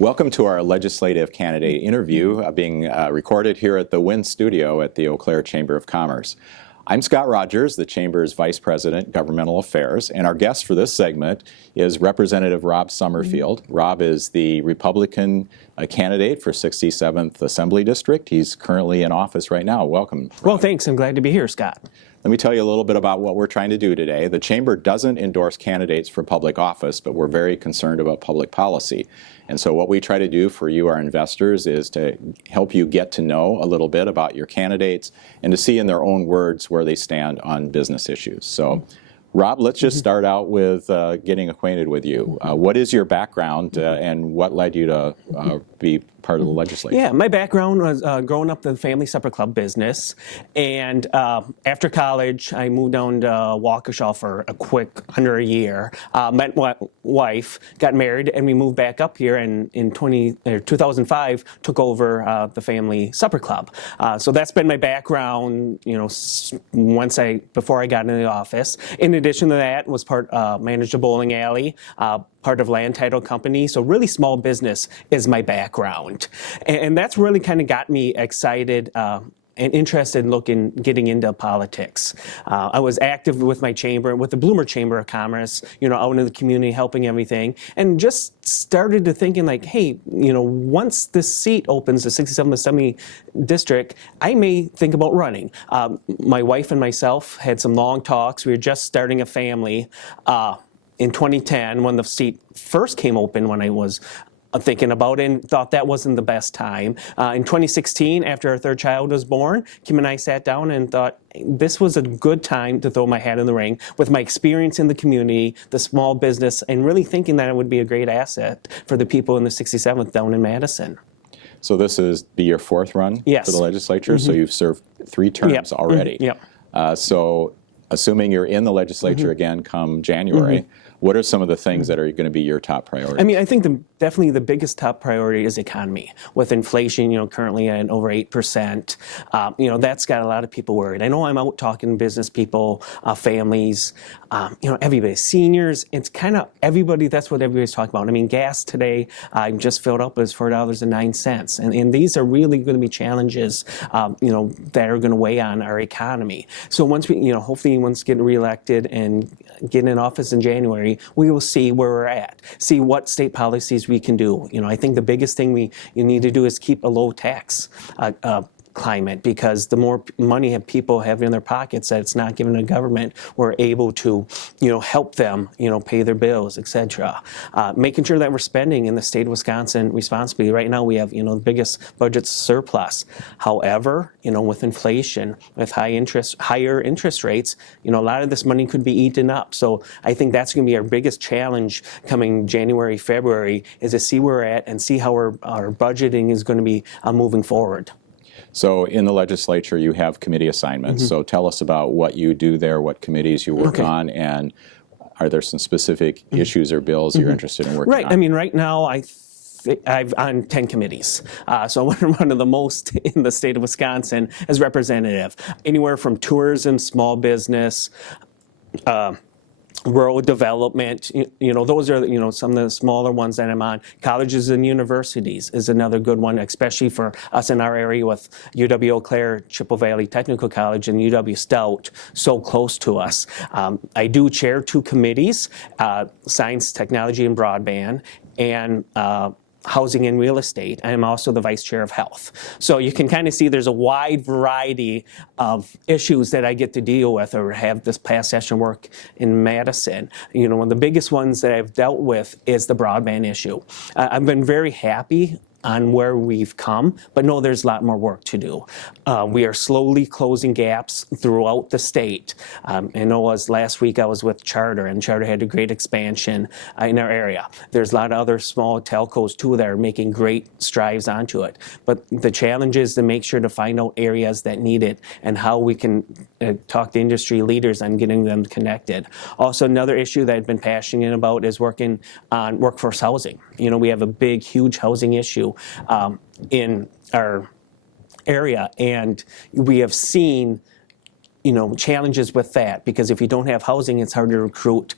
Welcome to our legislative candidate interview being recorded here at the Wynn Studio at the Eau Claire Chamber of Commerce. I'm Scott Rogers, the Chamber's Vice President, Governmental Affairs, and our guest for this segment is Representative Rob Summerfield. Rob is the Republican candidate for 67th Assembly District. He's currently in office right now. Welcome, Rob. Well, thanks. I'm glad to be here, Scott. Let me tell you a little bit about what we're trying to do today. The Chamber doesn't endorse candidates for public office, but we're very concerned about public policy. And so what we try to do for you, our investors, is to help you get to know a little bit about your candidates and to see in their own words where they stand on business issues. So, Rob, let's just start out with getting acquainted with you. What is your background and what led you to be part of the legislature? Yeah, my background was growing up in the family supper club business. And after college, I moved down to Waukesha for a quick under a year. Met my wife, got married, and we moved back up here. And in 2005, took over the family supper club. So that's been my background, before I got into the office. In addition to that, was managed a bowling alley, part of land title company. So really small business is my background. And that's really kind of got me excited and interested in getting into politics. I was active with my chamber, with the Bloomer Chamber of Commerce, out in the community, helping everything, and just started to thinking like, hey, once this seat opens, the 67th Assembly District, I may think about running. My wife and myself had some long talks. We were just starting a family. In 2010, when the seat first came open, when I was thinking about it and thought that wasn't the best time. In 2016, after our third child was born, Kim and I sat down and thought this was a good time to throw my hat in the ring with my experience in the community, the small business, and really thinking that it would be a great asset for the people in the 67th down in Madison. So this is your fourth run for the legislature, so you've served 3 terms already. Yep. So assuming you're in the legislature again come January, what are some of the things that are going to be your top priorities? I mean, I think definitely the biggest top priority is economy. With inflation, currently at over 8%, that's got a lot of people worried. I know I'm out talking to business people, families, everybody, seniors. It's kind of everybody. That's what everybody's talking about. I mean, gas today, I just filled up, is $4.09, and these are really going to be challenges, that are going to weigh on our economy. So once we, hopefully, once getting reelected and getting in office in January, we will see where we're at, see what state policies we can do. I think the biggest thing you need to do is keep a low tax climate, because the more money people have in their pockets that it's not given to government, we're able to, help them, pay their bills, etc. Making sure that we're spending in the state of Wisconsin responsibly. Right now we have, the biggest budget surplus. However, with inflation, with higher interest rates, a lot of this money could be eaten up. So I think that's going to be our biggest challenge coming January, February, is to see where we're at and see how our budgeting is going to be moving forward. So in the legislature, you have committee assignments. So tell us about what you do there, what committees you work on, and are there some specific issues or bills you're interested in working on? Right. I mean, right now, I'm on 10 committees. So I'm one of the most in the state of Wisconsin as representative. Anywhere from tourism, small business, rural development, those are, some of the smaller ones that I'm on. Colleges and universities is another good one, especially for us in our area with UW-Eau Claire, Chippewa Valley Technical College, and UW-Stout so close to us. I do chair 2 committees, Science, Technology, and Broadband, and Housing and Real Estate. I'm also the Vice Chair of Health. So you can kind of see there's a wide variety of issues that I get to deal with or have this past session work in Madison. One of the biggest ones that I've dealt with is the broadband issue. I've been very happy on where we've come, but no, there's a lot more work to do. We are slowly closing gaps throughout the state. I know last week I was with Charter, and Charter had a great expansion in our area. There's a lot of other small telcos too that are making great strides onto it. But the challenge is to make sure to find out areas that need it and how we can talk to industry leaders on getting them connected. Also, another issue that I've been passionate about is working on workforce housing. We have a big, huge housing issue in our area, and we have seen challenges with that, because if you don't have housing, it's hard to recruit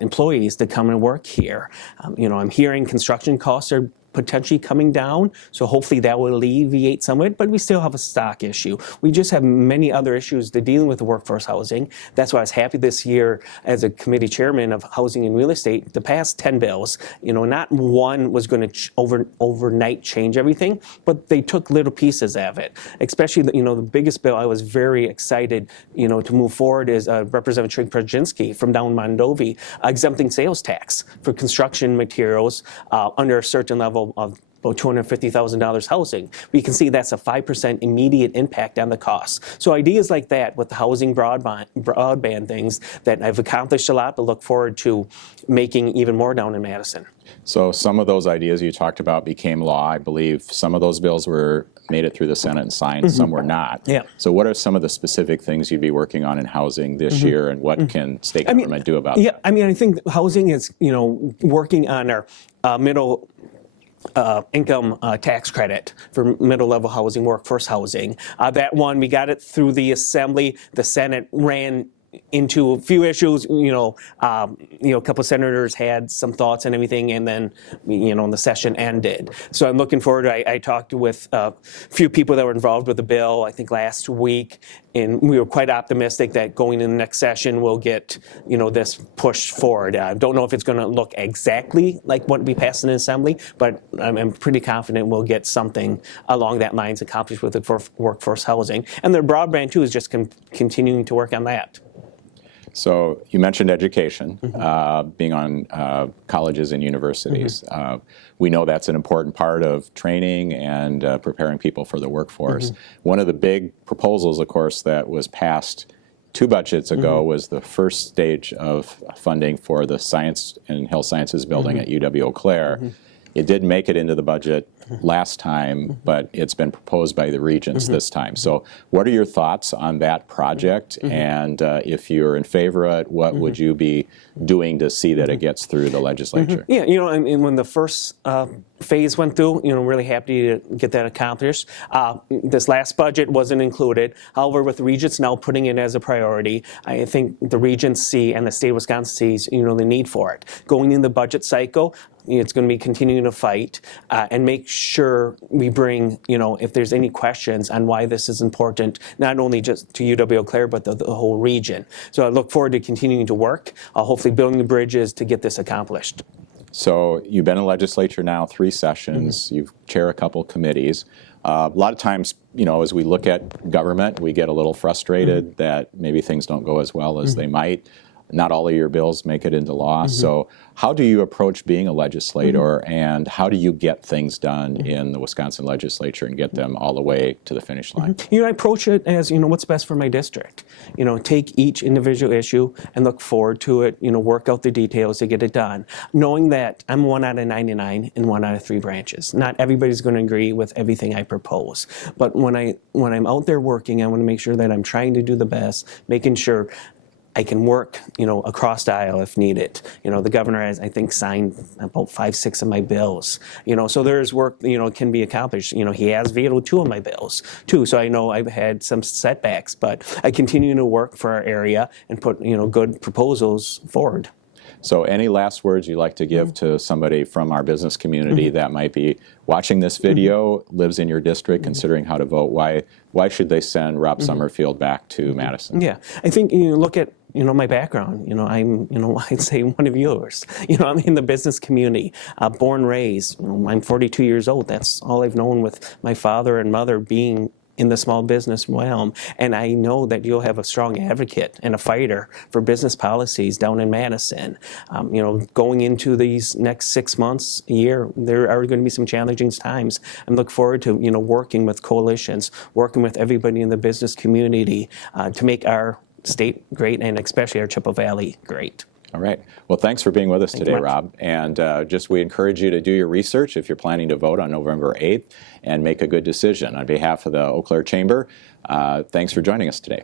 employees to come and work here. I'm hearing construction costs are potentially coming down, so hopefully that will alleviate some of it, but we still have a stock issue. We just have many other issues to dealing with the workforce housing. That's why I was happy this year as a committee chairman of housing and real estate to pass 10 bills. Not one was going to overnight change everything, but they took little pieces of it. Especially the biggest bill I was very excited to move forward is Representative Trinh from down Mondovi, exempting sales tax for construction materials under a certain level of about $250,000 housing. We can see that's a 5% immediate impact on the costs. So ideas like that with the housing broadband things that I've accomplished a lot, but look forward to making even more down in Madison. So some of those ideas you talked about became law. I believe some of those bills made it through the Senate and signed, some were not. Yeah. So what are some of the specific things you'd be working on in housing this year, and what can state government do about it? I think housing is, working on our middle income tax credit for middle-level housing, workforce housing. That one, we got it through the Assembly. The Senate ran into a few issues. A couple of senators had some thoughts and everything, and then, the session ended. So I'm looking forward. I talked with a few people that were involved with the bill, I think last week, and we were quite optimistic that going in the next session we'll get, this pushed forward. I don't know if it's going to look exactly like what we passed in the Assembly, but I'm pretty confident we'll get something along that lines accomplished with the workforce housing. And the broadband too is just continuing to work on that. So you mentioned education, being on colleges and universities. We know that's an important part of training and preparing people for the workforce. One of the big proposals, of course, that was passed 2 budgets ago was the first stage of funding for the Science and Health Sciences building at UW-Eau Claire. It did make it into the budget last time, but it's been proposed by the regents this time. So what are your thoughts on that project? And if you're in favor of it, what would you be doing to see that it gets through the legislature? Yeah, and when the first phase went through, really happy to get that accomplished. This last budget wasn't included. However, with the regents now putting it as a priority, I think the regents see and the state of Wisconsin sees, the need for it. Going in the budget cycle, it's going to be continuing to fight and make sure we bring, if there's any questions on why this is important, not only just to UW-Eau Claire, but the whole region. So I look forward to continuing to work, hopefully building the bridges to get this accomplished. So you've been in legislature now 3 sessions. You chair a couple committees. A lot of times, as we look at government, we get a little frustrated that maybe things don't go as well as they might. Not all of your bills make it into law. So how do you approach being a legislator, and how do you get things done in the Wisconsin legislature and get them all the way to the finish line? I approach it as, what's best for my district. Take each individual issue and look forward to it, work out the details to get it done. Knowing that I'm 1 out of 99 in 1 out of 3 branches. Not everybody's going to agree with everything I propose. But when I'm out there working, I want to make sure that I'm trying to do the best, making sure I can work, across the aisle if needed. The governor has, I think, signed about 5-6 of my bills. So there's work, can be accomplished. He has vetoed 2 of my bills, too. So I know I've had some setbacks, but I continue to work for our area and put, good proposals forward. So any last words you'd like to give to somebody from our business community that might be watching this video, lives in your district, considering how to vote? Why should they send Rob Summerfield back to Madison? Yeah, I think look at my background. I'm I'd say one of yours. I'm in the business community, born, raised. I'm 42 years old. That's all I've known, with my father and mother being in the small business realm. And I know that you'll have a strong advocate and a fighter for business policies down in Madison. Going into these next 6 months, a year, there are going to be some challenging times. I look forward to, working with coalitions, working with everybody in the business community to make our state great, and especially our Chippewa Valley great. All right. Well, thanks for being with us today, Rob. And we encourage you to do your research if you're planning to vote on November 8th and make a good decision. On behalf of the Eau Claire Chamber, thanks for joining us today.